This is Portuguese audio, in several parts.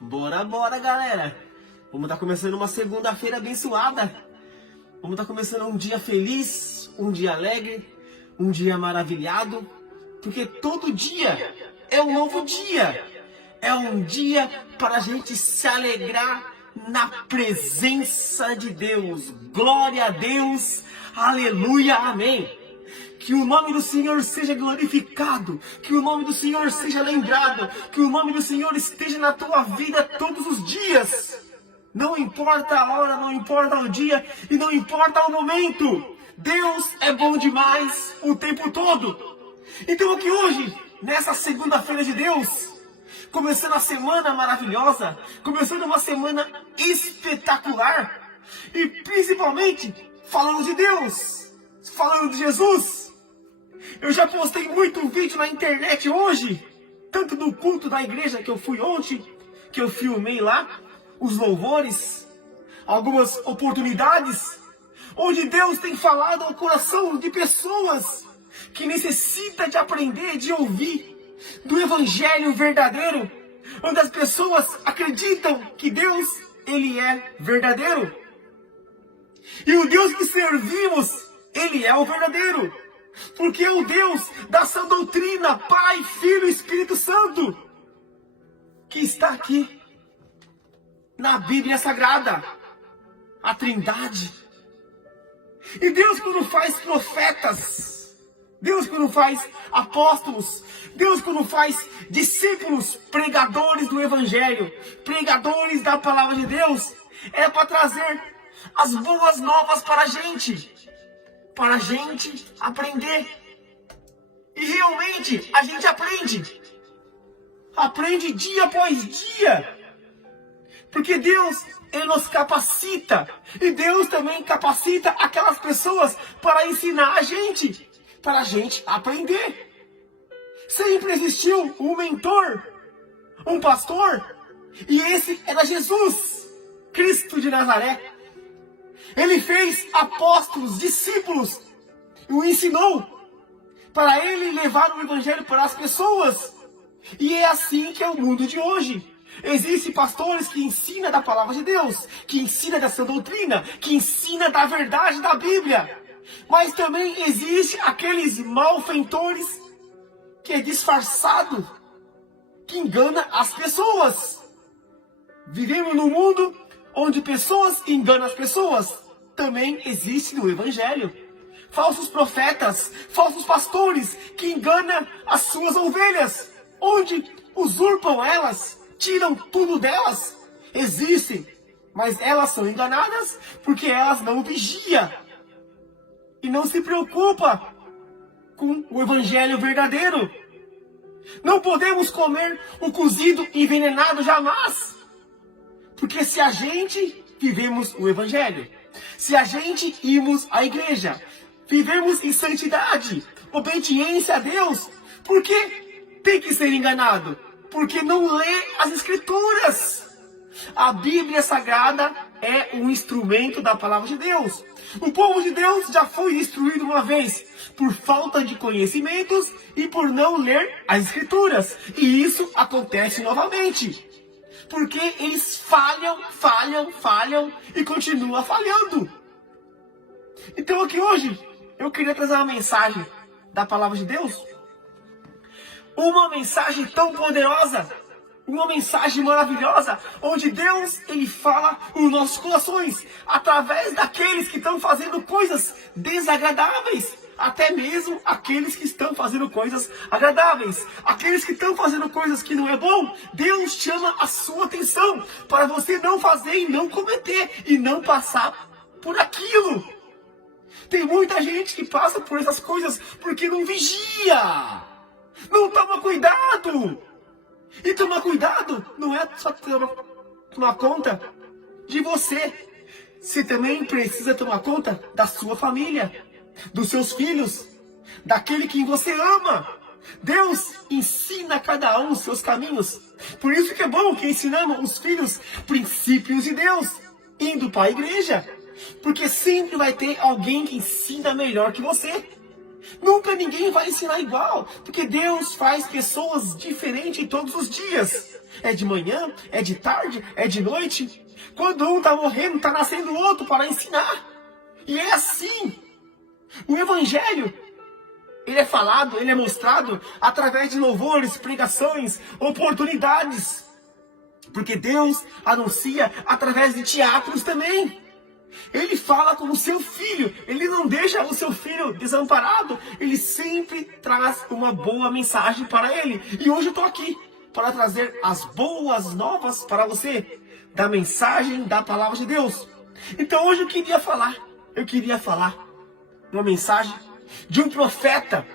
Bora, galera. Vamos estar começando uma segunda-feira abençoada. Vamos estar começando um dia feliz, um dia alegre, um dia maravilhado. Porque todo dia é um novo dia. É um dia para a gente se alegrar na presença de Deus. Glória a Deus. Aleluia. Amém. Que o nome do Senhor seja glorificado, que o nome do Senhor seja lembrado, que o nome do Senhor esteja na tua vida todos os dias. Não importa a hora, não importa o dia e não importa o momento. Deus é bom demais o tempo todo. Então aqui hoje, nessa segunda-feira de Deus, começando a semana maravilhosa, começando uma semana espetacular e principalmente falando de Deus, falando de Jesus. Eu já postei muito vídeo na internet hoje, tanto do culto da igreja que eu fui ontem, que eu filmei lá, os louvores, algumas oportunidades, onde Deus tem falado ao coração de pessoas que necessitam de aprender, de ouvir do evangelho verdadeiro, onde as pessoas acreditam que Deus, Ele é verdadeiro. E o Deus que servimos, Ele é o verdadeiro. Porque é o Deus da sã doutrina, Pai, Filho e Espírito Santo, que está aqui na Bíblia Sagrada, a Trindade. E Deus quando faz profetas, Deus quando faz apóstolos, Deus quando faz discípulos, pregadores do Evangelho, pregadores da Palavra de Deus, é para trazer as boas novas para a gente aprender. E realmente a gente aprende dia após dia, porque Deus, Ele nos capacita, e Deus também capacita aquelas pessoas para ensinar a gente, para a gente aprender. Sempre existiu um mentor, um pastor, e esse era Jesus, Cristo de Nazaré. Ele fez apóstolos, discípulos, e o ensinou para ele levar o evangelho para as pessoas. E é assim que é o mundo de hoje. Existem pastores que ensinam da palavra de Deus, que ensinam dessa doutrina, que ensinam da verdade da Bíblia. Mas também existe aqueles malfeitores que é disfarçado, que engana as pessoas. Vivemos num mundo onde pessoas enganam as pessoas. Também existe no Evangelho falsos profetas, falsos pastores que enganam as suas ovelhas, onde usurpam elas, tiram tudo delas. Existem, mas elas são enganadas porque elas não vigiam e não se preocupam com o Evangelho verdadeiro. Não podemos comer o cozido envenenado jamais, porque se a gente vivemos o Evangelho, se a gente irmos à igreja, vivemos em santidade, obediência a Deus, por que tem que ser enganado? Porque não lê as Escrituras. A Bíblia Sagrada é um instrumento da palavra de Deus. O povo de Deus já foi instruído uma vez por falta de conhecimentos e por não ler as Escrituras. E isso acontece novamente. Porque eles falham e continuam falhando. Então aqui hoje, eu queria trazer uma mensagem da palavra de Deus. Uma mensagem tão poderosa, uma mensagem maravilhosa, onde Deus, Ele fala nos nossos corações, através daqueles que estão fazendo coisas desagradáveis. Até mesmo aqueles que estão fazendo coisas agradáveis, aqueles que estão fazendo coisas que não é bom, Deus chama a sua atenção para você não fazer e não cometer e não passar por aquilo. Tem muita gente que passa por essas coisas porque não vigia, não toma cuidado. E tomar cuidado não é só tomar conta de você, você também precisa tomar conta da sua família, dos seus filhos, daquele que você ama. Deus ensina a cada um os seus caminhos. Por isso que é bom que ensinamos os filhos princípios de Deus, indo para a igreja. Porque sempre vai ter alguém que ensina melhor que você. Nunca ninguém vai ensinar igual, porque Deus faz pessoas diferentes todos os dias. é de manhã, é de tarde, é de noite. Quando um está morrendo, está nascendo outro para ensinar. E é assim. O Evangelho, ele é falado, ele é mostrado através de louvores, pregações, oportunidades. Porque Deus anuncia através de teatros também. Ele fala com o seu filho. Ele não deixa o seu filho desamparado. Ele sempre traz uma boa mensagem para ele. E hoje eu estou aqui para trazer as boas novas para você. Da mensagem da palavra de Deus. Então hoje eu queria falar uma mensagem de um profeta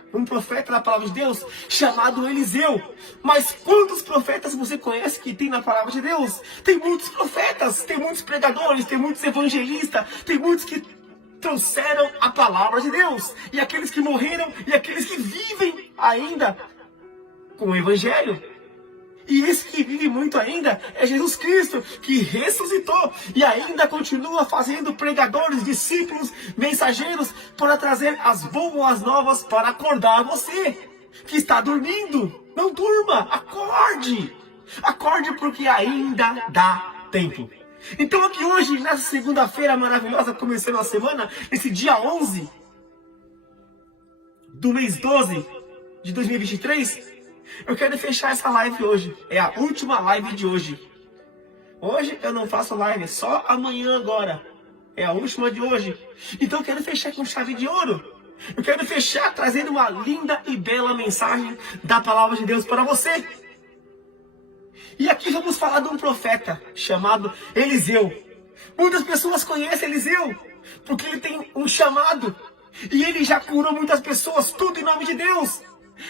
da palavra de Deus, chamado Eliseu. Mas quantos profetas você conhece que tem na palavra de Deus? Tem muitos profetas, tem muitos pregadores, tem muitos evangelistas, tem muitos que trouxeram a palavra de Deus. E aqueles que morreram, e aqueles que vivem ainda com o Evangelho. E esse que vive muito ainda é Jesus Cristo, que ressuscitou e ainda continua fazendo pregadores, discípulos, mensageiros para trazer as boas novas para acordar você que está dormindo. Não durma, acorde! Acorde porque ainda dá tempo. Então aqui hoje, nessa segunda-feira maravilhosa, começando a semana, esse dia 11 do mês 12 de 2023, eu quero fechar essa live hoje. É a última live de hoje. Hoje eu não faço live, só amanhã agora. É a última de hoje. Então eu quero fechar com chave de ouro. Eu quero fechar trazendo uma linda e bela mensagem da palavra de Deus para você. E aqui vamos falar de um profeta chamado Eliseu. Muitas pessoas conhecem Eliseu porque ele tem um chamado. E ele já curou muitas pessoas, tudo em nome de Deus.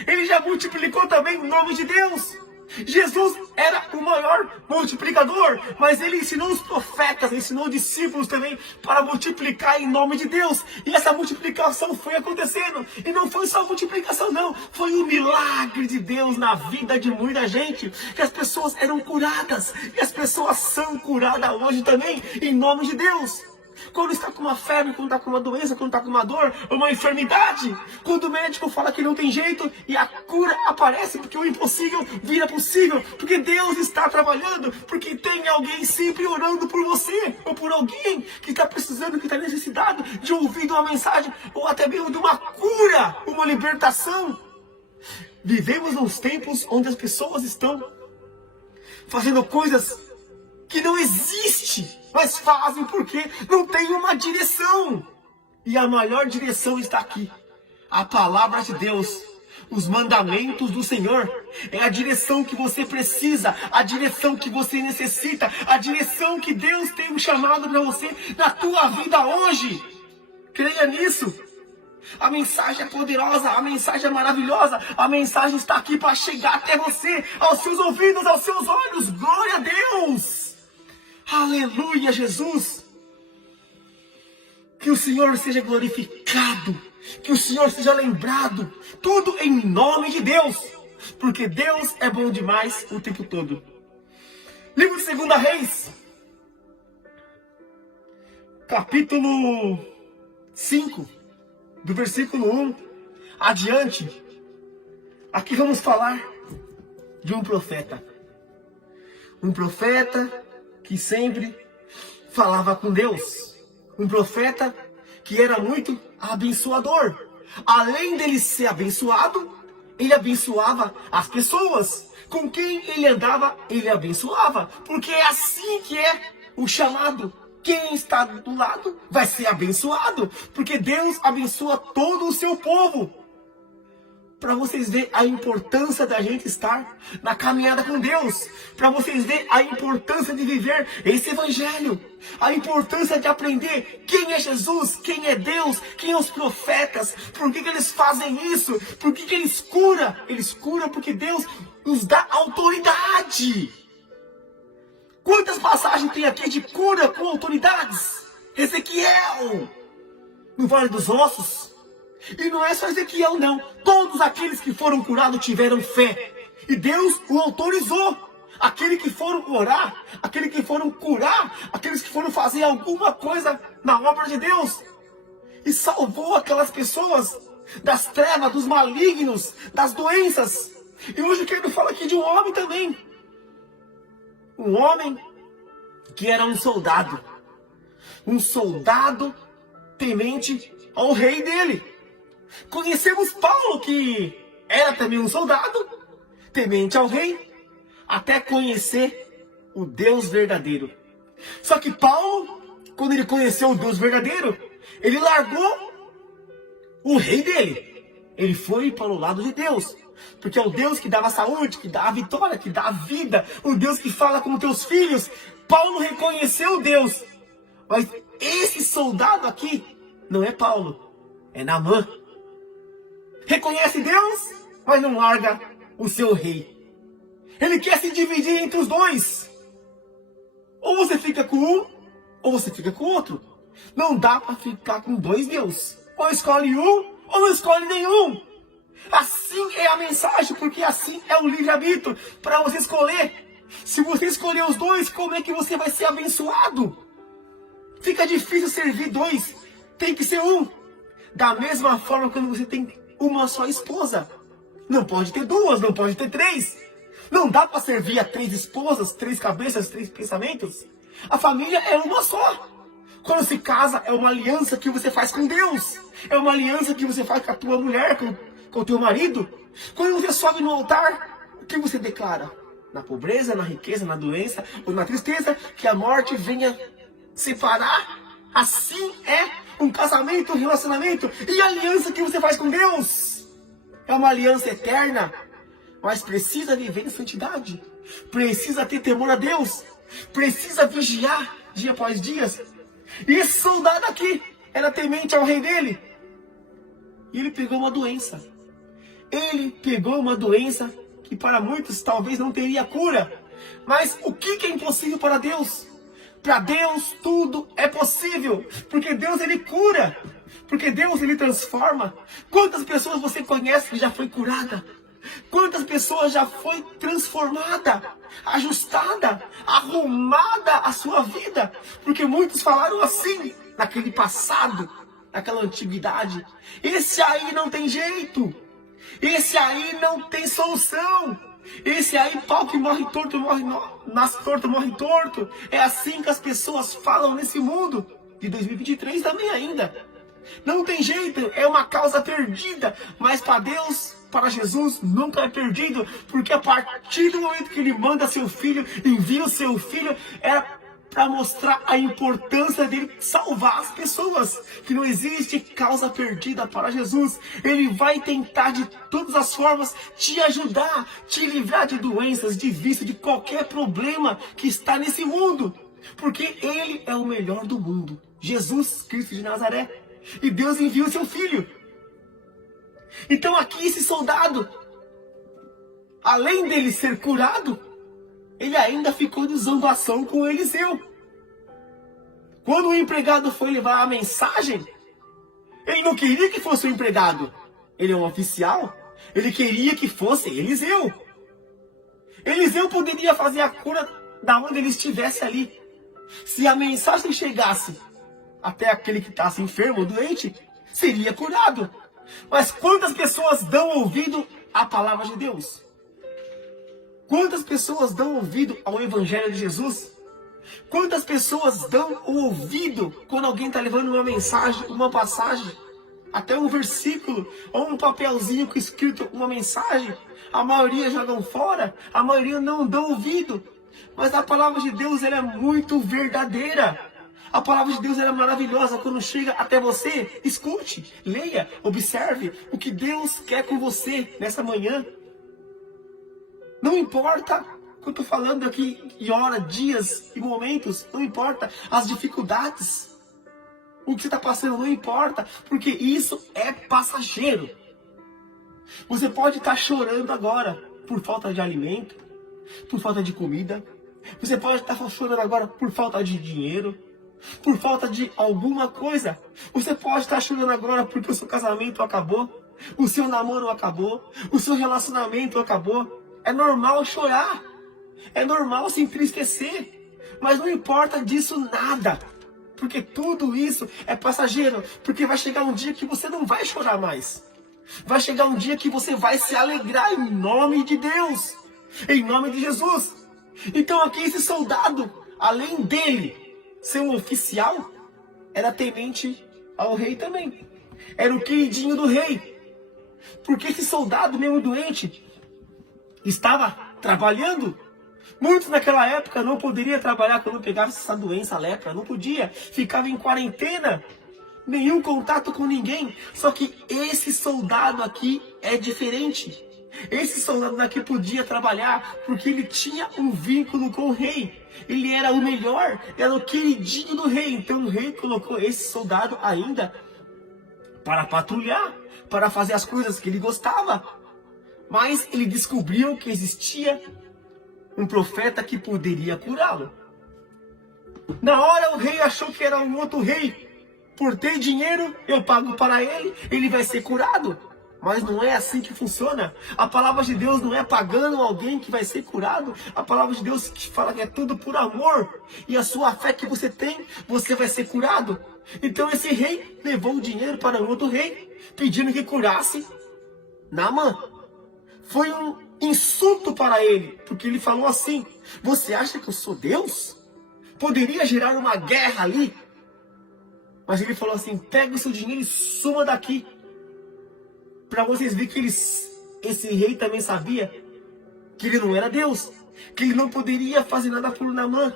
Ele já multiplicou também em nome de Deus. Jesus era o maior multiplicador, mas ele ensinou os profetas, ensinou os discípulos também para multiplicar em nome de Deus. E essa multiplicação foi acontecendo. E não foi só multiplicação não, foi um milagre de Deus na vida de muita gente. Que as pessoas eram curadas, e as pessoas são curadas hoje também, em nome de Deus. Quando está com uma febre, quando está com uma doença, quando está com uma dor, uma enfermidade. Quando o médico fala que não tem jeito e a cura aparece, porque o impossível vira possível. Porque Deus está trabalhando, porque tem alguém sempre orando por você. Ou por alguém que está precisando, que está necessitado de ouvir uma mensagem, ou até mesmo de uma cura, uma libertação. Vivemos nos tempos onde as pessoas estão fazendo coisas que não existem. Mas fazem porque não tem uma direção. E a maior direção está aqui. A palavra de Deus. Os mandamentos do Senhor. É a direção que você precisa. A direção que você necessita. A direção que Deus tem chamado para você na tua vida hoje. Creia nisso. A mensagem é poderosa. A mensagem é maravilhosa. A mensagem está aqui para chegar até você. Aos seus ouvidos, aos seus olhos. Glória a Deus. Aleluia, Jesus. Que o Senhor seja glorificado. Que o Senhor seja lembrado. Tudo em nome de Deus. Porque Deus é bom demais o tempo todo. Livro de 2 Reis. Capítulo 5. Do versículo 1 adiante. Aqui vamos falar de um profeta. Um profeta que sempre falava com Deus. Um profeta que era muito abençoador. Além dele ser abençoado, ele abençoava as pessoas. Com quem ele andava, ele abençoava. Porque é assim que é o chamado. Quem está do lado vai ser abençoado. Porque Deus abençoa todo o seu povo. Para vocês verem a importância da gente estar na caminhada com Deus. Para vocês verem a importância de viver esse evangelho. A importância de aprender quem é Jesus, quem é Deus, quem são os profetas. Por que eles fazem isso? Por que eles curam? Eles curam porque Deus nos dá autoridade. Quantas passagens tem aqui de cura com autoridades? Ezequiel, no Vale dos Ossos. E não é só Ezequiel não. Todos aqueles que foram curados tiveram fé. E Deus o autorizou. Aqueles que foram orar, aqueles que foram curar, aqueles que foram fazer alguma coisa na obra de Deus. E salvou aquelas pessoas das trevas, dos malignos, das doenças. E hoje eu quero falar aqui de um homem também. Um homem que era um soldado temente ao rei dele. Conhecemos Paulo, que era também um soldado temente ao rei, até conhecer o Deus verdadeiro. Só que Paulo, quando ele conheceu o Deus verdadeiro, ele largou o rei dele. Ele foi para o lado de Deus, porque é o Deus que dá a saúde, que dá a vitória, que dá a vida, o Deus que fala com teus filhos. Paulo reconheceu Deus, mas esse soldado aqui não é Paulo, é Naamã. Reconhece Deus, mas não larga o seu rei. Ele quer se dividir entre os dois. Ou você fica com um, ou você fica com o outro. Não dá para ficar com dois deuses. Ou escolhe um, ou não escolhe nenhum. Assim é a mensagem, porque assim é o livre-arbítrio para você escolher. Se você escolher os dois, como é que você vai ser abençoado? Fica difícil servir dois. Tem que ser um. Da mesma forma, quando você tem uma só esposa, não pode ter duas, não pode ter três. Não dá para servir a 3 esposas, 3 cabeças, 3 pensamentos. A família é uma só. Quando se casa, é uma aliança que você faz com Deus. É uma aliança que você faz com a tua mulher, com o teu marido. Quando você sobe no altar, o que você declara? Na pobreza, na riqueza, na doença ou na tristeza, que a morte venha separar. Assim é um casamento, um relacionamento. E a aliança que você faz com Deus é uma aliança eterna. Mas precisa viver em santidade. Precisa ter temor a Deus. Precisa vigiar dia após dia. E esse soldado aqui era temente ao rei dele. E ele pegou uma doença. Ele pegou uma doença que para muitos talvez não teria cura. Mas o que é impossível para Deus? Para Deus tudo é possível. Porque Deus ele cura. Porque Deus ele transforma. Quantas pessoas você conhece que já foi curada? Quantas pessoas já foi transformada, ajustada, arrumada a sua vida? Porque muitos falaram assim, naquele passado, naquela antiguidade. Esse aí não tem jeito. Esse aí não tem solução. Esse aí, pau que morre torto, nasce torto, morre torto. É assim que as pessoas falam nesse mundo. De 2023 também ainda. Não tem jeito, é uma causa perdida. Mas para Deus, para Jesus, nunca é perdido. Porque a partir do momento que Ele manda seu filho, envia o seu filho, é para mostrar a importância dele salvar as pessoas. Que não existe causa perdida para Jesus. Ele vai tentar de todas as formas te ajudar, te livrar de doenças, de vício, de qualquer problema que está nesse mundo. Porque Ele é o melhor do mundo. Jesus Cristo de Nazaré. E Deus enviou seu filho. Então aqui esse soldado, além dele ser curado, ele ainda ficou de zombação com Eliseu. Quando o empregado foi levar a mensagem, ele não queria que fosse o empregado. Ele é um oficial. Ele queria que fosse Eliseu. Eliseu poderia fazer a cura da onde ele estivesse ali. Se a mensagem chegasse até aquele que está enfermo, doente, seria curado. Mas quantas pessoas dão ouvido à palavra de Deus? Quantas pessoas dão ouvido ao Evangelho de Jesus? Quantas pessoas dão o ouvido quando alguém está levando uma mensagem, uma passagem, até um versículo, ou um papelzinho com escrito uma mensagem? A maioria jogam fora, a maioria não dão ouvido. Mas a palavra de Deus ela é muito verdadeira. A palavra de Deus ela é maravilhosa. Quando chega até você, escute, leia, observe o que Deus quer com você nessa manhã. Não importa o que eu estou falando aqui em horas, dias e momentos, não importa as dificuldades. O que você está passando não importa, porque isso é passageiro. Você pode estar chorando agora por falta de alimento, por falta de comida. Você pode estar chorando agora por falta de dinheiro, por falta de alguma coisa. Você pode estar chorando agora porque o seu casamento acabou, o seu namoro acabou, o seu relacionamento acabou. É normal chorar, é normal se entristecer, mas não importa disso nada, porque tudo isso é passageiro, porque vai chegar um dia que você não vai chorar mais. Vai chegar um dia que você vai se alegrar em nome de Deus, em nome de Jesus. Então aqui esse soldado, além dele ser um oficial, era temente ao rei também. Era o queridinho do rei. Porque esse soldado mesmo doente estava trabalhando. Muitos naquela época não poderiam trabalhar quando pegavam essa doença, a lepra. Não podia. Ficava em quarentena. Nenhum contato com ninguém. Só que esse soldado aqui é diferente. Esse soldado daqui podia trabalhar porque ele tinha um vínculo com o rei. Ele era o melhor, era o queridinho do rei. Então o rei colocou esse soldado ainda para patrulhar, para fazer as coisas que ele gostava. Mas ele descobriu que existia um profeta que poderia curá-lo. Na hora o rei achou que era um outro rei. Por ter dinheiro, eu pago para ele, ele vai ser curado. Mas não é assim que funciona. A palavra de Deus não é pagando alguém que vai ser curado. A palavra de Deus que fala que é tudo por amor. E a sua fé que você tem, você vai ser curado. Então esse rei levou o dinheiro para um outro rei, pedindo que curasse Naamã. Foi um insulto para ele, porque ele falou assim: você acha que eu sou Deus? Poderia gerar uma guerra ali. Mas ele falou assim: pega o seu dinheiro e suma daqui. Para vocês verem que esse rei também sabia que ele não era Deus, que ele não poderia fazer nada por Naamã.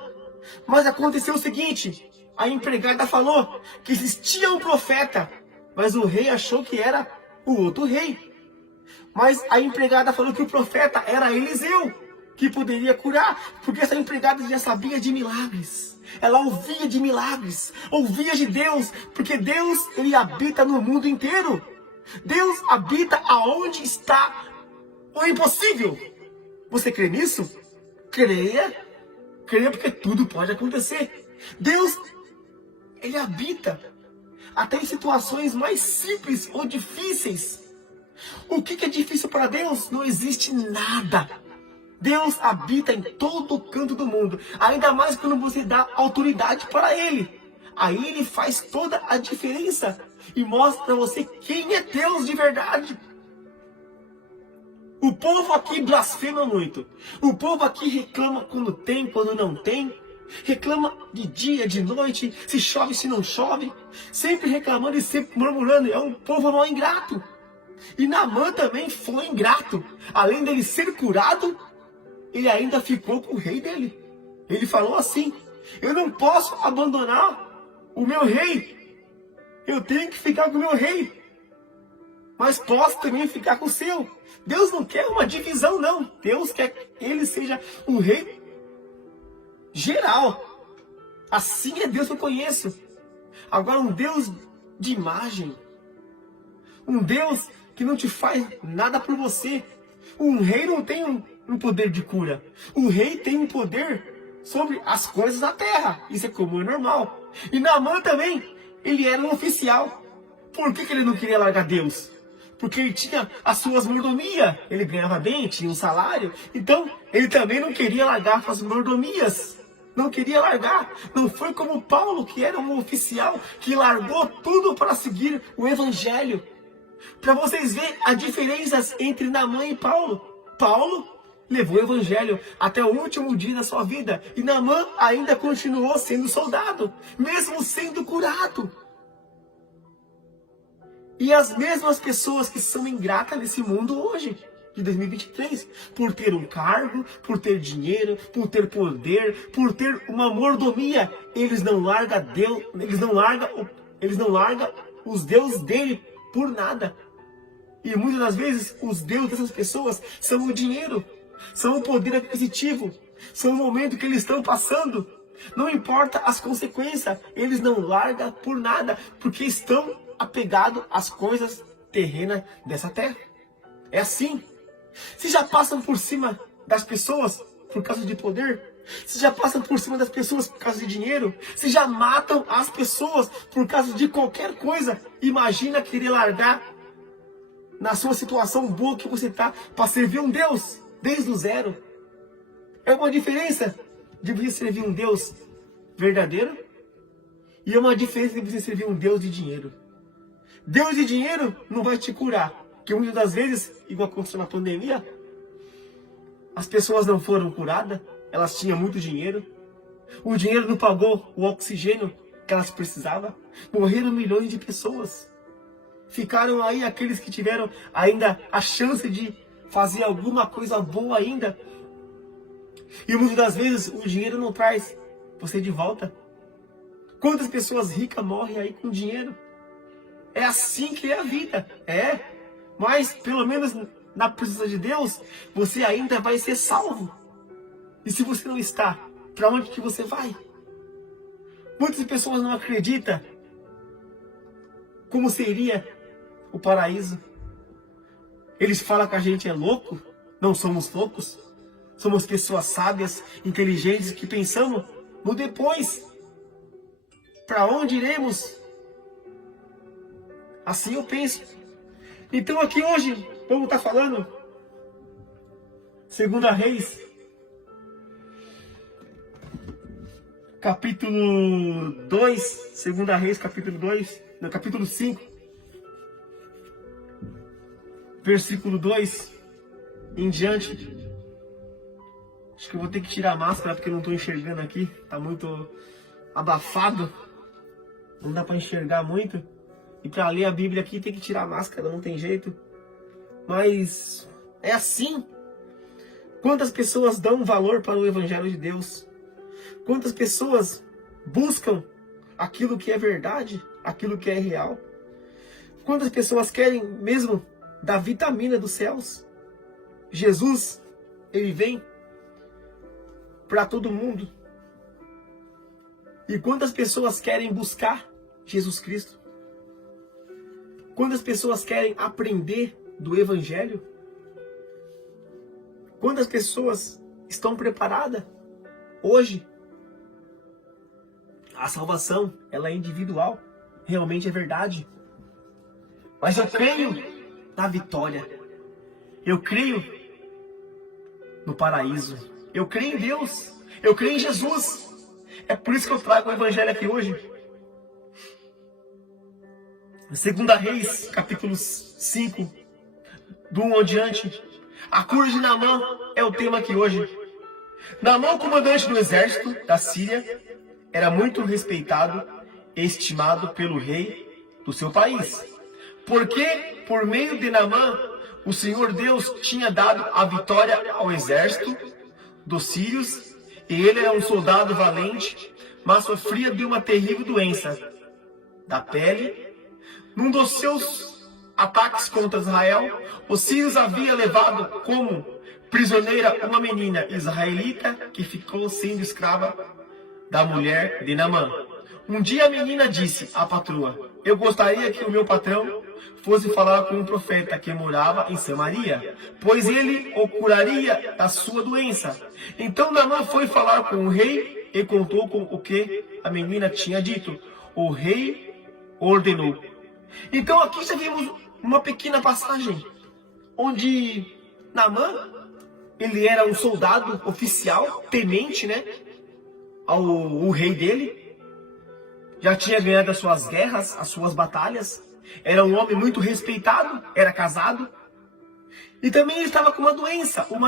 Mas aconteceu o seguinte: a empregada falou que existia um profeta, mas o rei achou que era o outro rei. Mas a empregada falou que o profeta era Eliseu, que poderia curar, porque essa empregada já sabia de milagres. Ela ouvia de milagres, ouvia de Deus, porque Deus, ele habita no mundo inteiro. Deus habita aonde está o impossível. Você crê nisso? Creia. Creia, porque tudo pode acontecer. Deus, ele habita até em situações mais simples ou difíceis. O que é difícil para Deus? Não existe nada. Deus habita em todo canto do mundo. Ainda mais quando você dá autoridade para Ele. Aí Ele faz toda a diferença. E mostra para você quem é Deus de verdade. O povo aqui blasfema muito. O povo aqui reclama quando tem, quando não tem. Reclama de dia, de noite, se chove, se não chove. Sempre reclamando e sempre murmurando. É um povo mal ingrato. E Naamã também foi ingrato. Além dele ser curado, ele ainda ficou com o rei dele. Ele falou assim: eu não posso abandonar o meu rei. Eu tenho que ficar com o meu rei. Mas posso também ficar com o seu. Deus não quer uma divisão, não. Deus quer que ele seja o rei geral. Assim é Deus que eu conheço. Agora, um Deus de imagem. Um Deus que não te faz nada por você. Um rei não tem um poder de cura. O rei tem um poder sobre as coisas da terra. Isso é comum e normal. E Naamã também, ele era um oficial. Por que ele não queria largar Deus? Porque ele tinha as suas mordomias. Ele ganhava bem, tinha um salário. Então, ele também não queria largar as mordomias. Não queria largar. Não foi como Paulo, que era um oficial, que largou tudo para seguir o evangelho. Para vocês verem a diferença entre Naamã e Paulo. Paulo levou o evangelho até o último dia da sua vida. E Naamã ainda continuou sendo soldado, mesmo sendo curado. E as mesmas pessoas que são ingratas nesse mundo hoje, de 2023, por ter um cargo, por ter dinheiro, por ter poder, por ter uma mordomia, eles não largam Deus, eles não largam os deuses dele por nada. E muitas das vezes os deuses dessas pessoas são o dinheiro, são o poder aquisitivo, são o momento que eles estão passando. Não importa as consequências, eles não largam por nada, porque estão apegados às coisas terrenas dessa terra. É assim. Se já passam por cima das pessoas por causa de poder, se já passam por cima das pessoas por causa de dinheiro, se já matam as pessoas por causa de qualquer coisa, imagina querer largar na sua situação boa que você está para servir um Deus desde o zero. É uma diferença de você servir um Deus verdadeiro e é uma diferença de você servir um Deus de dinheiro. Deus de dinheiro não vai te curar, porque muitas das vezes, igual aconteceu na pandemia, as pessoas não foram curadas, elas tinham muito dinheiro. O dinheiro não pagou o oxigênio que elas precisavam. Morreram milhões de pessoas. Ficaram aí aqueles que tiveram ainda a chance de fazer alguma coisa boa ainda. E muitas das vezes o dinheiro não traz você de volta. Quantas pessoas ricas morrem aí com dinheiro? É assim que é a vida. É. Mas pelo menos na presença de Deus, você ainda vai ser salvo. E se você não está, para onde que você vai? Muitas pessoas não acreditam como seria o paraíso. Eles falam que a gente é louco. Não somos loucos. Somos pessoas sábias, inteligentes, que pensamos no depois. Para onde iremos? Assim eu penso. Então aqui hoje, vamos estar falando 2 Reis, capítulo 2, 2 Reis, capítulo 2, no capítulo 5, versículo 2 em diante. Acho que eu vou ter que tirar a máscara porque eu não estou enxergando aqui. Está muito abafado. Não dá para enxergar muito. E para ler a Bíblia aqui tem que tirar a máscara, não tem jeito. Mas é assim. Quantas pessoas dão valor para o Evangelho de Deus? Quantas pessoas buscam aquilo que é verdade, aquilo que é real? Quantas pessoas querem mesmo da vitamina dos céus? Jesus, ele vem para todo mundo. E quantas pessoas querem buscar Jesus Cristo? Quantas pessoas querem aprender do Evangelho? Quantas pessoas estão preparadas hoje? A salvação, ela é individual, realmente é verdade. Mas eu creio na vitória. Eu creio no paraíso. Eu creio em Deus. Eu creio em Jesus. É por isso que eu trago o Evangelho aqui hoje. 2 Reis, capítulo 5, do 1 ao diante. A cura de Naamã é o tema aqui hoje. Naamã, comandante do exército da Síria, era muito respeitado e estimado pelo rei do seu país. Porque, por meio de Naamã, o Senhor Deus tinha dado a vitória ao exército dos sírios, e ele era um soldado valente, mas sofria de uma terrível doença da pele. Num dos seus ataques contra Israel, os sírios havia levado como prisioneira uma menina israelita que ficou sendo escrava da mulher de Naamã. Um dia a menina disse à patroa: eu gostaria que o meu patrão fosse falar com um profeta que morava em Samaria, pois ele o curaria da sua doença. Então Naamã foi falar com o rei e contou com o que a menina tinha dito. O rei ordenou. Então aqui já vimos uma pequena passagem onde Naamã, ele era um soldado oficial, temente, né, ao rei dele. Já tinha ganhado as suas guerras, as suas batalhas. Era um homem muito respeitado, era casado. E também estava com uma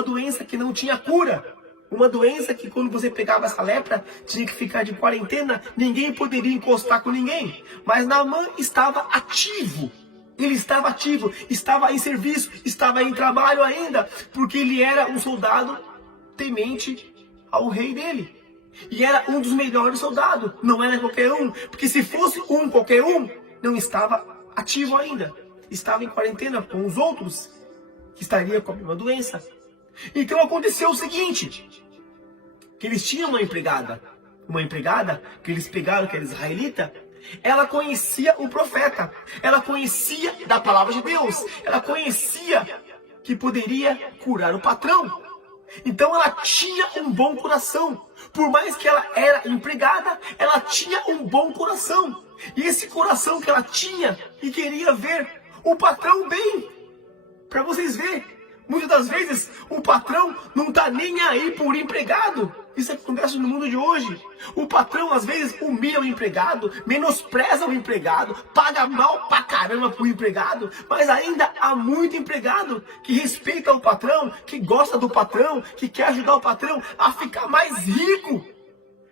doença que não tinha cura. Uma doença que quando você pegava essa lepra, tinha que ficar de quarentena, ninguém poderia encostar com ninguém. Mas Naamã estava ativo. Ele estava ativo, estava em serviço, estava em trabalho ainda, porque ele era um soldado temente ao rei dele. E era um dos melhores soldados, não era qualquer um, porque se fosse qualquer um, não estava ativo ainda. Estava em quarentena com os outros, que estaria com a mesma doença. Então aconteceu o seguinte, que eles tinham uma empregada que eles pegaram, que era israelita. Ela conhecia o profeta, ela conhecia da palavra de Deus, ela conhecia que poderia curar o patrão. Então ela tinha um bom coração. Por mais que ela era empregada, ela tinha um bom coração. E esse coração que ela tinha e queria ver o patrão bem. Para vocês verem, muitas das vezes o patrão não está nem aí por empregado. Isso acontece no mundo de hoje. O patrão, às vezes, humilha o empregado, menospreza o empregado, paga mal pra caramba pro empregado, mas ainda há muito empregado que respeita o patrão, que gosta do patrão, que quer ajudar o patrão a ficar mais rico.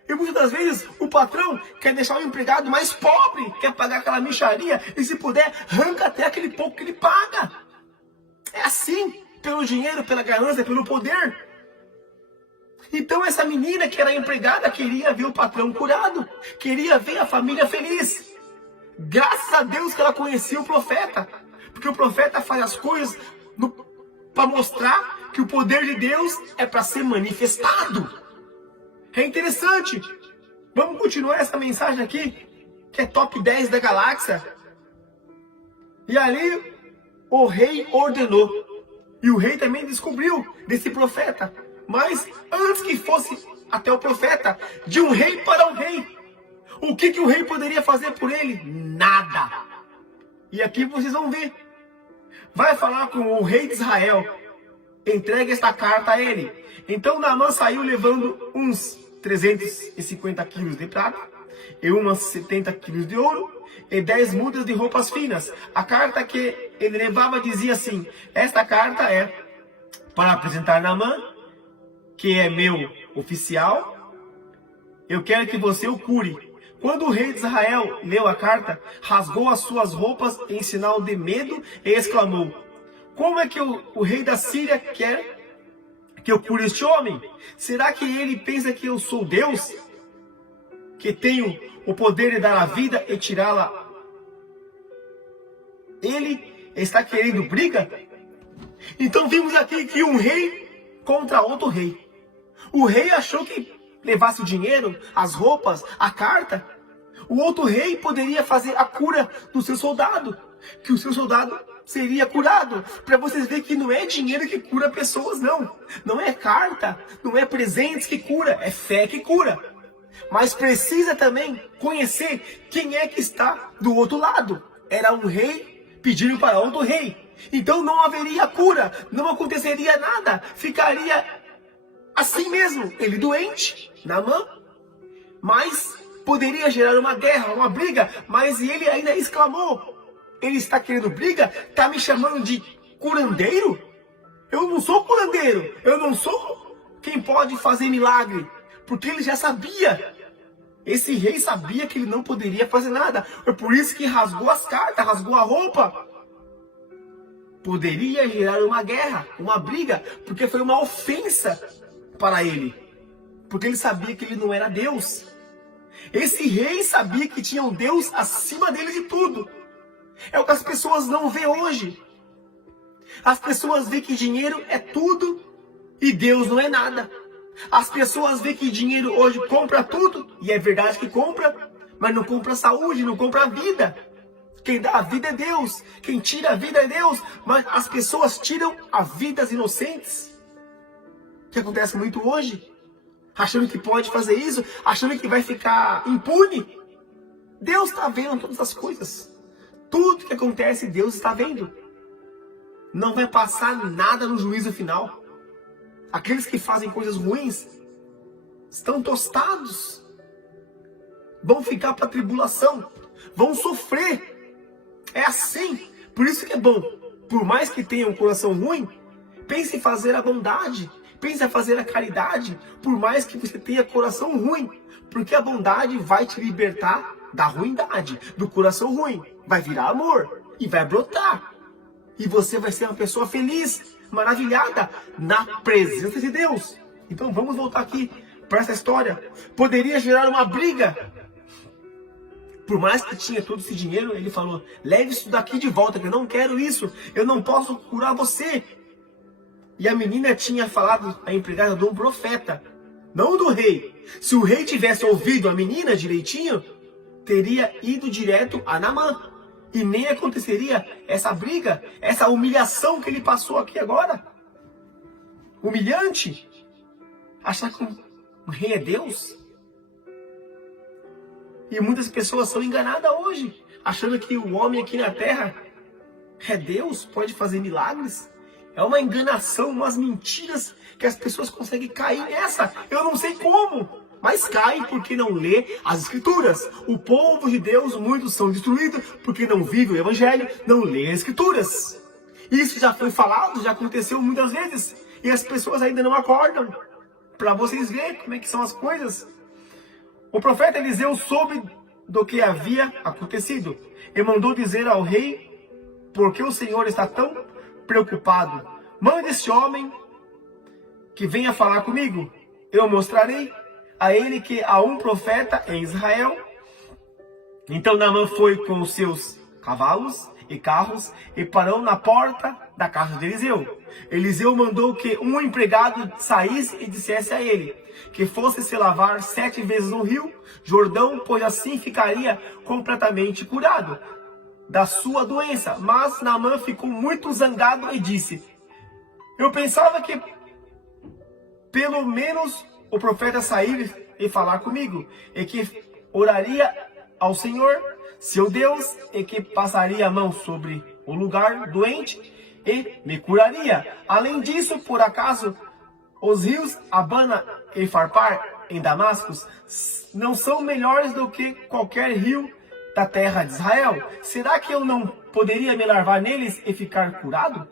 E muitas das vezes o patrão quer deixar o empregado mais pobre, quer pagar aquela mixaria e, se puder, arranca até aquele pouco que ele paga. É assim, pelo dinheiro, pela ganância, pelo poder. Então essa menina que era empregada queria ver o patrão curado, queria ver a família feliz. Graças a Deus que ela conhecia o profeta, porque o profeta faz as coisas para mostrar que o poder de Deus é para ser manifestado. É interessante. Vamos continuar essa mensagem aqui, que é top 10 da galáxia. E ali o rei ordenou, e o rei também descobriu desse profeta. Mas antes que fosse até o profeta, de um rei para um rei, o que o rei poderia fazer por ele? Nada. E aqui vocês vão ver. Vai falar com o rei de Israel, entregue esta carta a ele. Então Naamã saiu levando uns 350 quilos de prata, e umas 70 quilos de ouro, e 10 mudas de roupas finas. A carta que ele levava dizia assim: esta carta é para apresentar Naamã, que é meu oficial, eu quero que você o cure. Quando o rei de Israel leu a carta, rasgou as suas roupas em sinal de medo e exclamou: como é que o rei da Síria quer que eu cure este homem? Será que ele pensa que eu sou Deus, que tenho o poder de dar a vida e tirá-la? Ele está querendo briga? Então vimos aqui que um rei contra outro rei. O rei achou que levasse o dinheiro, as roupas, a carta, o outro rei poderia fazer a cura do seu soldado, que o seu soldado seria curado. Para vocês verem que não é dinheiro que cura pessoas, não. Não é carta, não é presentes que cura, é fé que cura. Mas precisa também conhecer quem é que está do outro lado. Era um rei pedindo para outro rei. Então não haveria cura, não aconteceria nada, ficaria assim mesmo, ele doente, Naamã. Mas poderia gerar uma guerra, uma briga, mas ele ainda exclamou: ele está querendo briga? Está me chamando de curandeiro? Eu não sou curandeiro, eu não sou quem pode fazer milagre, porque ele já sabia. Esse rei sabia que ele não poderia fazer nada, é por isso que rasgou as cartas, rasgou a roupa. Poderia gerar uma guerra, uma briga, porque foi uma ofensa para ele, porque ele sabia que ele não era Deus. Esse rei sabia que tinha um Deus acima dele de tudo. É o que as pessoas não vê hoje. As pessoas veem que dinheiro é tudo e Deus não é nada. As pessoas veem que dinheiro hoje compra tudo, e é verdade que compra, mas não compra saúde, não compra a vida. Quem dá a vida é Deus, quem tira a vida é Deus, mas as pessoas tiram a vida das inocentes. Que acontece muito hoje, achando que pode fazer isso, achando que vai ficar impune. Deus está vendo todas as coisas. Tudo que acontece, Deus está vendo. Não vai passar nada no juízo final. Aqueles que fazem coisas ruins estão tostados. Vão ficar para a tribulação. Vão sofrer. É assim. Por isso que é bom. Por mais que tenha um coração ruim, pense em fazer a bondade. Pense em fazer a caridade. Por mais que você tenha coração ruim. Porque a bondade vai te libertar da ruindade, do coração ruim. Vai virar amor e vai brotar. E você vai ser uma pessoa feliz, maravilhada, na presença de Deus. Então vamos voltar aqui para essa história. Poderia gerar uma briga. Por mais que tinha todo esse dinheiro, ele falou: leve isso daqui de volta, que eu não quero isso. Eu não posso curar você. E a menina tinha falado a empregada de um profeta, não do rei. Se o rei tivesse ouvido a menina direitinho, teria ido direto a Naamã. E nem aconteceria essa briga, essa humilhação que ele passou aqui agora. Humilhante. Achar que o rei é Deus. E muitas pessoas são enganadas hoje, achando que o homem aqui na terra é Deus, pode fazer milagres. É uma enganação, umas mentiras que as pessoas conseguem cair nessa. Eu não sei como, mas caem porque não lê as Escrituras. O povo de Deus, muitos são destruídos porque não vive o Evangelho, não lê as Escrituras. Isso já foi falado, já aconteceu muitas vezes. E as pessoas ainda não acordam. Para vocês verem como é que são as coisas. O profeta Eliseu soube do que havia acontecido e mandou dizer ao rei: por que o Senhor está tão preocupado? Mande esse homem que venha falar comigo. Eu mostrarei a ele que há um profeta em Israel. Então Naamã foi com os seus cavalos e carros e parou na porta da casa de Eliseu. Eliseu mandou que um empregado saísse e dissesse a ele que fosse se lavar 7 vezes no rio Jordão, pois assim ficaria completamente curado da sua doença. Mas Naamã ficou muito zangado e disse: eu pensava que pelo menos o profeta sair e falar comigo, e que oraria ao Senhor, seu Deus, e que passaria a mão sobre o lugar doente e me curaria. Além disso, por acaso, os rios Abana e Farpar em Damasco não são melhores do que qualquer rio da terra de Israel? Será que eu não poderia me lavar neles e ficar curado?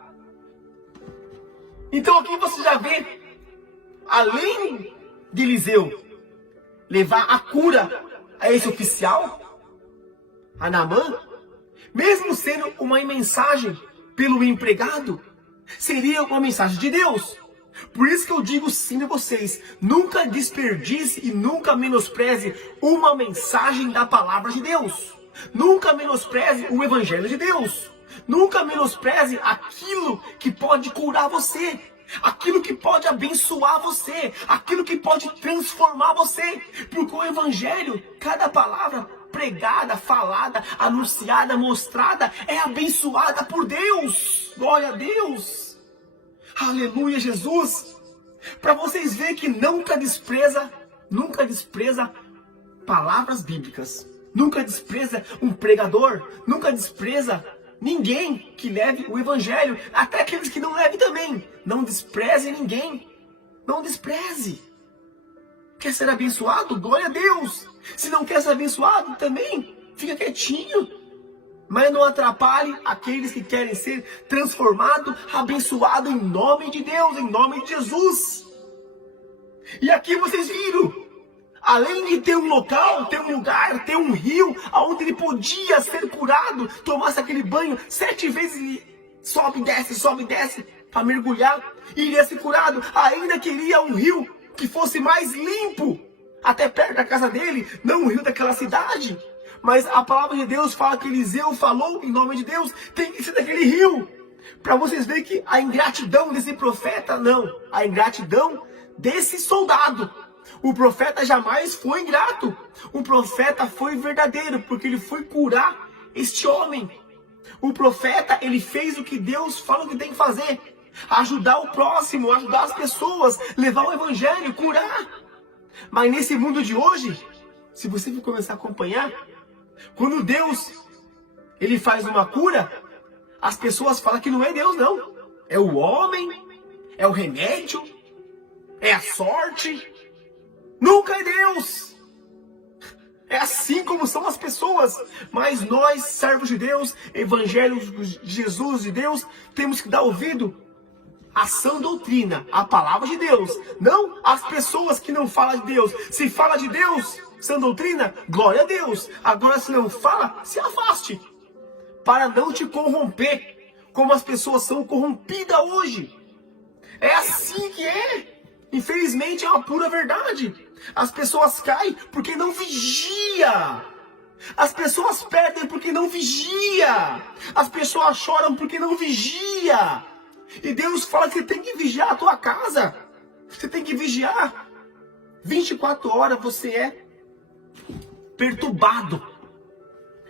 Então aqui você já vê, além de Eliseu levar a cura a esse oficial, a Naamã, mesmo sendo uma mensagem pelo empregado, seria uma mensagem de Deus. Por isso que eu digo sim a vocês, nunca desperdice e nunca menospreze uma mensagem da palavra de Deus. Nunca menospreze o evangelho de Deus. Nunca menospreze aquilo que pode curar você. Aquilo que pode abençoar você. Aquilo que pode transformar você. Porque o evangelho, cada palavra pregada, falada, anunciada, mostrada, é abençoada por Deus. Glória a Deus. Aleluia, Jesus. Para vocês verem que nunca despreza palavras bíblicas. Nunca despreza um pregador. Nunca despreza ninguém que leve o evangelho. Até aqueles que não levem também. Não despreze ninguém. Não despreze. Quer ser abençoado? Glória a Deus. Se não quer ser abençoado também, fica quietinho. Mas não atrapalhe aqueles que querem ser transformados, abençoados em nome de Deus, em nome de Jesus. E aqui vocês viram, além de ter um local, ter um lugar, ter um rio, onde ele podia ser curado, tomasse aquele banho 7 vezes, e sobe e desce, para mergulhar, e iria ser curado. Ainda queria um rio que fosse mais limpo, até perto da casa dele, não um rio daquela cidade. Mas a palavra de Deus fala que Eliseu falou em nome de Deus, tem que ser daquele rio. Para vocês verem que a ingratidão desse profeta, não. A ingratidão desse soldado. O profeta jamais foi ingrato. O profeta foi verdadeiro, porque ele foi curar este homem. O profeta, ele fez o que Deus falou que tem que fazer. Ajudar o próximo, ajudar as pessoas, levar o evangelho, curar. Mas nesse mundo de hoje, se você for começar a acompanhar, quando Deus, ele faz uma cura, as pessoas falam que não é Deus, não. É o homem, é o remédio, é a sorte. Nunca é Deus. É assim como são as pessoas. Mas nós, servos de Deus, evangelhos de Jesus de Deus, temos que dar ouvido à sã doutrina, à palavra de Deus. Não às pessoas que não falam de Deus. Se fala de Deus, sã doutrina, glória a Deus. Agora, se não fala, se afaste. Para não te corromper, como as pessoas são corrompidas hoje. É assim que é. Infelizmente, é uma pura verdade. As pessoas caem porque não vigia. As pessoas perdem porque não vigia. As pessoas choram porque não vigia. E Deus fala que tem que vigiar a tua casa. Você tem que vigiar. 24 horas você é perturbado.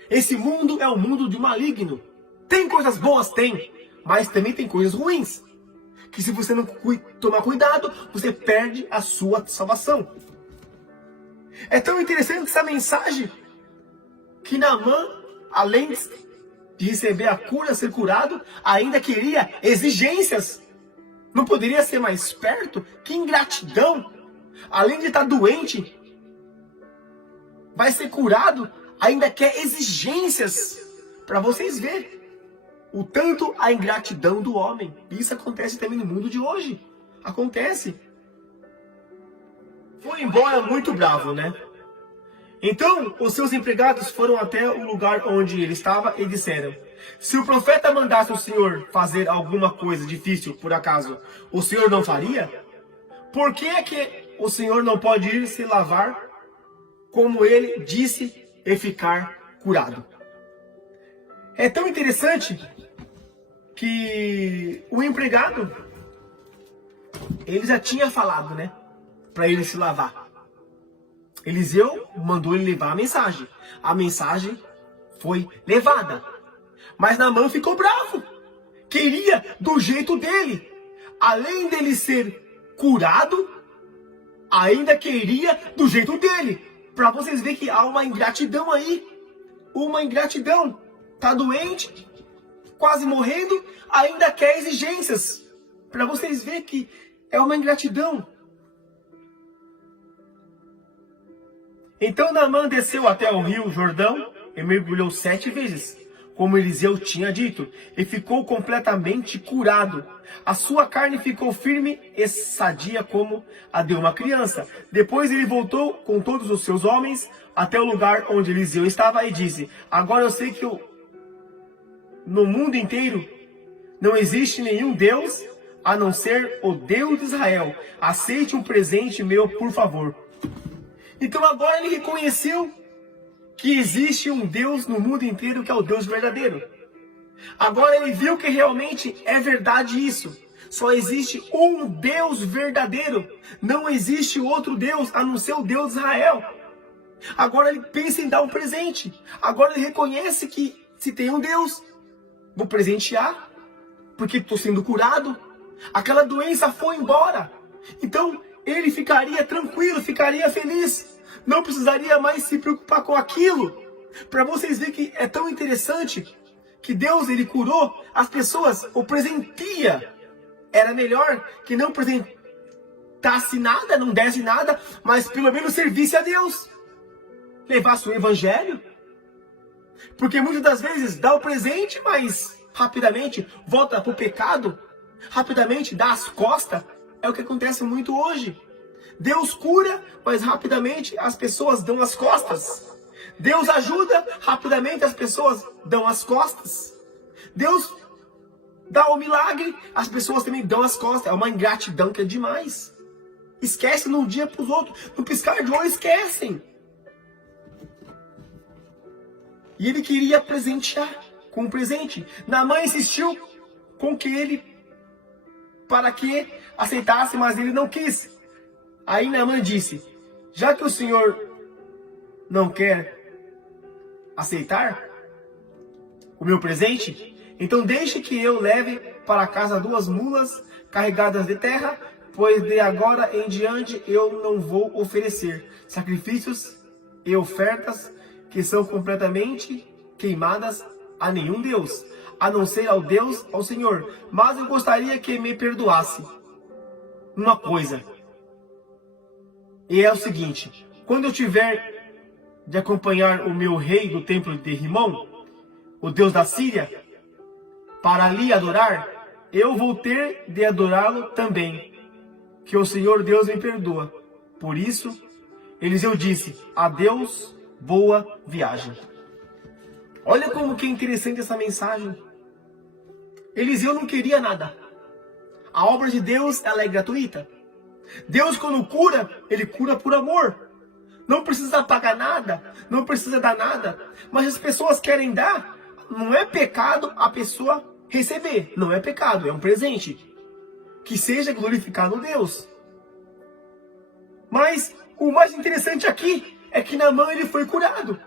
Esse mundo é um mundo de maligno. Tem coisas boas? Tem. Mas também tem coisas ruins. Que se você não tomar cuidado, você perde a sua salvação. É tão interessante essa mensagem que Naamã, além de receber a cura, ser curado, ainda queria exigências Não poderia ser mais perto? Que ingratidão! Além de estar doente, vai ser curado, ainda quer exigências. Para vocês verem o tanto a ingratidão do homem. Isso acontece também no mundo de hoje. Acontece. Foi embora muito bravo, né? Então, os seus empregados foram até o lugar onde ele estava e disseram: se o profeta mandasse o senhor fazer alguma coisa difícil, por acaso, o senhor não faria? Por que é que o senhor não pode ir se lavar, como ele disse, e ficar curado? É tão interessante que o empregado, ele já tinha falado, né, para ele se lavar. Eliseu mandou ele levar a mensagem. A mensagem foi levada. Mas Naamã ficou bravo. Queria do jeito dele. Além dele ser curado, ainda queria do jeito dele. Para vocês verem que há uma ingratidão aí. Uma ingratidão. Tá doente, quase morrendo, ainda quer exigências. Para vocês verem que é uma ingratidão. Então Naamã desceu até o rio Jordão e mergulhou 7 vezes, como Eliseu tinha dito, e ficou completamente curado. A sua carne ficou firme e sadia como a de uma criança. Depois ele voltou com todos os seus homens até o lugar onde Eliseu estava e disse: agora eu sei que no mundo inteiro não existe nenhum Deus a não ser o Deus de Israel. Aceite um presente meu, por favor. Então agora ele reconheceu que existe um Deus no mundo inteiro que é o Deus verdadeiro. Agora ele viu que realmente é verdade isso. Só existe um Deus verdadeiro. Não existe outro Deus a não ser o Deus de Israel. Agora ele pensa em dar um presente. Agora ele reconhece que se tem um Deus, vou presentear, porque estou sendo curado. Aquela doença foi embora. Então ele ficaria tranquilo, ficaria feliz. Não precisaria mais se preocupar com aquilo. Para vocês verem que é tão interessante que Deus, ele curou as pessoas, o presentia. Era melhor que não presentasse nada, não desse nada, mas pelo menos servisse a Deus. Levasse o evangelho. Porque muitas das vezes dá o presente, mas rapidamente volta para o pecado. Rapidamente dá as costas. É o que acontece muito hoje. Deus cura, mas rapidamente as pessoas dão as costas. Deus ajuda, rapidamente as pessoas dão as costas. Deus dá o milagre, as pessoas também dão as costas. É uma ingratidão que é demais. Esquece de um dia para os outros. No piscar de olho esquecem. E ele queria presentear com um presente. Naamã insistiu com que ele, para que aceitasse, mas ele não quis. Aí Naamã disse: já que o senhor não quer aceitar o meu presente, então deixe que eu leve para casa 2 mulas carregadas de terra, pois de agora em diante eu não vou oferecer sacrifícios e ofertas que são completamente queimadas a nenhum Deus, a não ser ao Deus, ao Senhor. Mas eu gostaria que me perdoasse uma coisa. E é o seguinte: quando eu tiver de acompanhar o meu rei do templo de Rimon, o Deus da Síria, para ali adorar, eu vou ter de adorá-lo também. Que o Senhor Deus me perdoa. Por isso, Eliseu disse: adeus, boa viagem. Olha como que é interessante essa mensagem. Eliseu não queria nada. A obra de Deus, ela é gratuita. Deus, quando cura, ele cura por amor. Não precisa pagar nada, não precisa dar nada. Mas as pessoas querem dar. Não é pecado a pessoa receber. Não é pecado, é um presente. Que seja glorificado Deus. Mas o mais interessante aqui é que Naamã ele foi curado.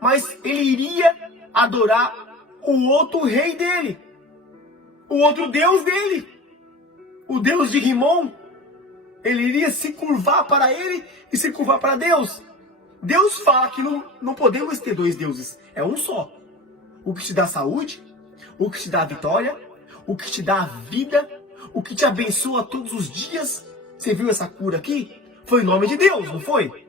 Mas ele iria adorar o outro rei dele. O outro Deus dele. O Deus de Rimon. Ele iria se curvar para ele e se curvar para Deus. Deus fala que não podemos ter 2 deuses. É um só. O que te dá saúde, o que te dá a vitória, o que te dá a vida, o que te abençoa todos os dias, você viu essa cura aqui? Foi em nome de Deus, não foi?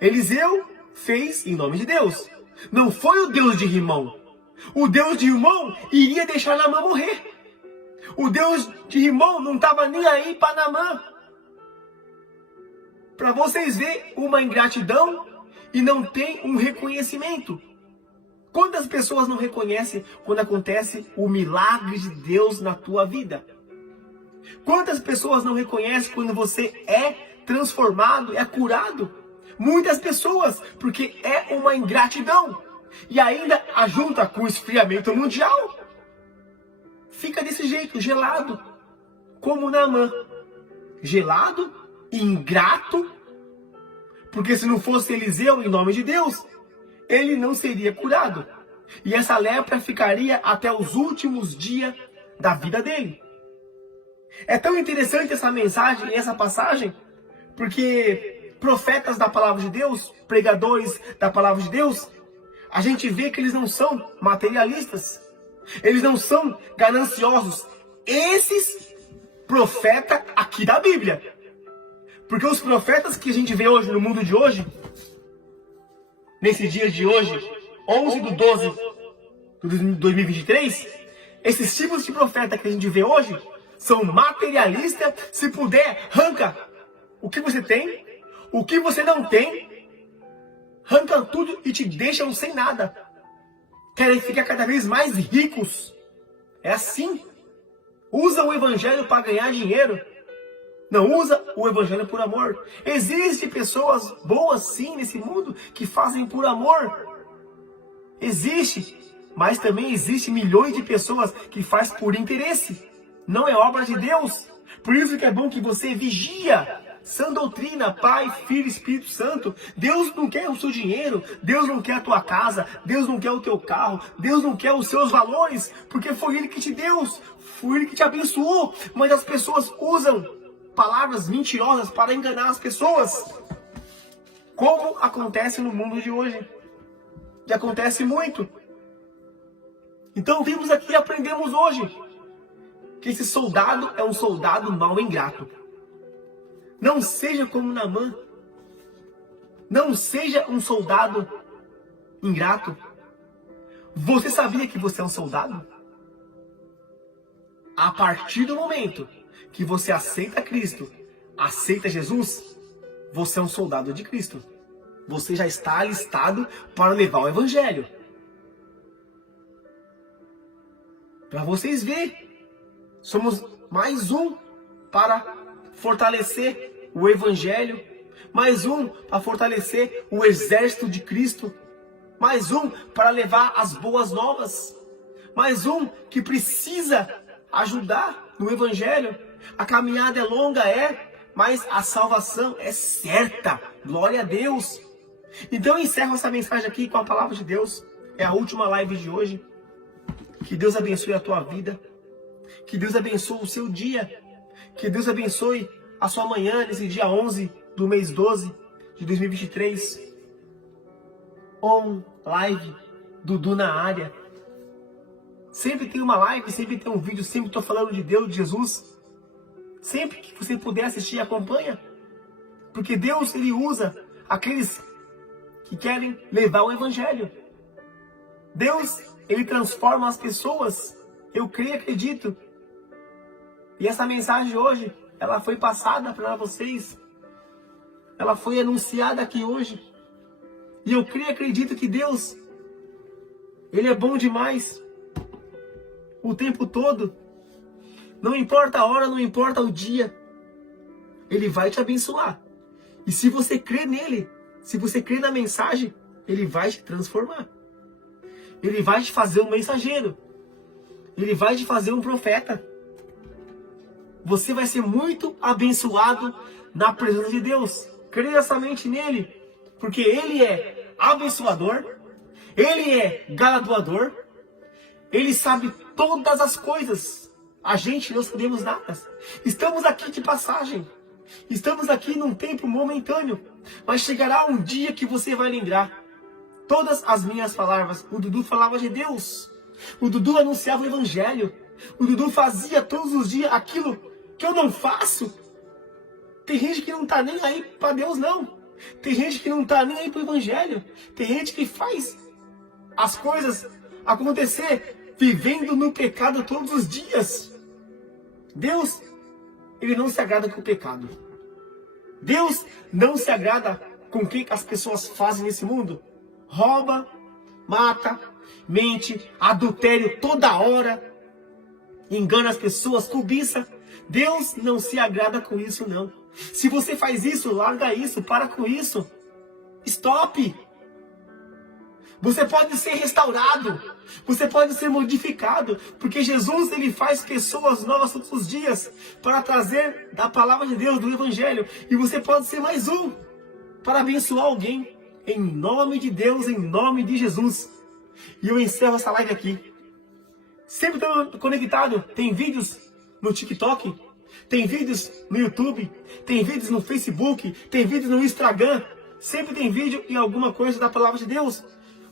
Eliseu fez em nome de Deus. Não foi o Deus de Rimão. O Deus de Rimão iria deixar Naamã morrer. O Deus de Rimão não estava nem aí para Naamã. Para vocês verem uma ingratidão e não tem um reconhecimento. Quantas pessoas não reconhecem quando acontece o milagre de Deus na tua vida? Quantas pessoas não reconhecem quando você é transformado, é curado? Muitas pessoas, porque é uma ingratidão. E ainda ajunta com o esfriamento mundial. Fica desse jeito, gelado. Como Naamã. Gelado, ingrato. Porque se não fosse Eliseu, em nome de Deus, ele não seria curado. E essa lepra ficaria até os últimos dias da vida dele. É tão interessante essa mensagem e essa passagem, porque profetas da palavra de Deus, pregadores da palavra de Deus, a gente vê que eles não são materialistas. Eles não são gananciosos. Esses profetas aqui da Bíblia. Porque os profetas que a gente vê hoje no mundo de hoje, nesses dias de hoje, 11/12 de 2023, esses tipos de profeta que a gente vê hoje são materialistas. Se puder, arranca o que você tem, o que você não tem, arranca tudo e te deixam sem nada. Querem ficar cada vez mais ricos. É assim. Usa o evangelho para ganhar dinheiro. Não usa o evangelho por amor. Existem pessoas boas sim nesse mundo que fazem por amor. Existe. Mas também existe milhões de pessoas que fazem por interesse. Não é obra de Deus. Por isso que é bom que você vigia. Sã doutrina, Pai, Filho e Espírito Santo. Deus não quer o seu dinheiro. Deus não quer a tua casa. Deus não quer o teu carro. Deus não quer os seus valores. Porque foi Ele que te deu. Foi Ele que te abençoou. Mas as pessoas usam palavras mentirosas para enganar as pessoas. Como acontece no mundo de hoje. E acontece muito. Então vimos aqui e aprendemos hoje que esse soldado é um soldado mau e ingrato. Não seja como Naamã. Não seja um soldado ingrato. Você sabia que você é um soldado? A partir do momento que você aceita Cristo, aceita Jesus, você é um soldado de Cristo. Você já está alistado para levar o Evangelho. Para vocês verem, somos mais um para fortalecer o Evangelho, mais um para fortalecer o exército de Cristo, mais um para levar as boas novas, mais um que precisa ajudar no Evangelho. A caminhada é longa, mas a salvação é certa. Glória a Deus. Então eu encerro essa mensagem aqui com a palavra de Deus. É a última live de hoje. Que Deus abençoe a tua vida. Que Deus abençoe o seu dia. Que Deus abençoe a sua manhã nesse dia 11 do mês 12 de 2023. Live Dudu na área. Sempre tem uma live, sempre tem um vídeo, sempre estou falando de Deus, de Jesus. Sempre que você puder assistir, acompanha. Porque Deus, Ele usa aqueles que querem levar o Evangelho. Deus, Ele transforma as pessoas. Eu creio e acredito. E essa mensagem de hoje, ela foi passada para vocês. Ela foi anunciada aqui hoje. E eu creio e acredito que Deus, Ele é bom demais. O tempo todo. Não importa a hora, não importa o dia. Ele vai te abençoar. E se você crê nele, se você crê na mensagem, Ele vai te transformar. Ele vai te fazer um mensageiro. Ele vai te fazer um profeta. Você vai ser muito abençoado na presença de Deus. Creia somente nele. Porque Ele é abençoador. Ele é galardoador. Ele sabe todas as coisas. A gente não sabemos nada. Estamos aqui de passagem. Estamos aqui num tempo momentâneo. Mas chegará um dia que você vai lembrar. Todas as minhas palavras. O Dudu falava de Deus. O Dudu anunciava o Evangelho. O Dudu fazia todos os dias aquilo que eu não faço. Tem gente que não tá nem aí para Deus, não. Tem gente que não tá nem aí pro Evangelho. Tem gente que faz as coisas acontecer vivendo no pecado todos os dias. Deus, ele não se agrada com o pecado. Deus não se agrada com o que as pessoas fazem nesse mundo. Rouba, mata, mente, adultério toda hora, engana as pessoas, cobiça. Deus não se agrada com isso, não. Se você faz isso, larga isso, para com isso. Stop! Você pode ser restaurado, você pode ser modificado, porque Jesus, ele faz pessoas novas todos os dias para trazer da palavra de Deus, do Evangelho. E você pode ser mais um para abençoar alguém. Em nome de Deus, em nome de Jesus. E eu encerro essa live aqui. Sempre estou conectado. Tem vídeos no TikTok, tem vídeos no YouTube, tem vídeos no Facebook, tem vídeos no Instagram. Sempre tem vídeo e alguma coisa da palavra de Deus.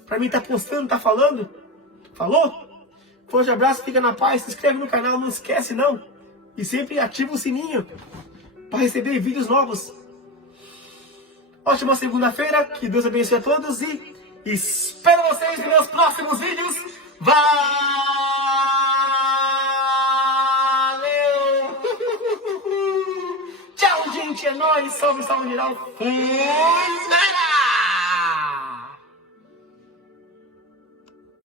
Para mim tá postando, tá falando. Falou? Forte abraço, fica na paz. Se inscreve no canal, não esquece não. E sempre ativa o sininho para receber vídeos novos. Ótima segunda-feira, que Deus abençoe a todos e espero vocês nos meus próximos vídeos. Valeu! Tchau, gente, é nóis, salve, salve geral. Fui!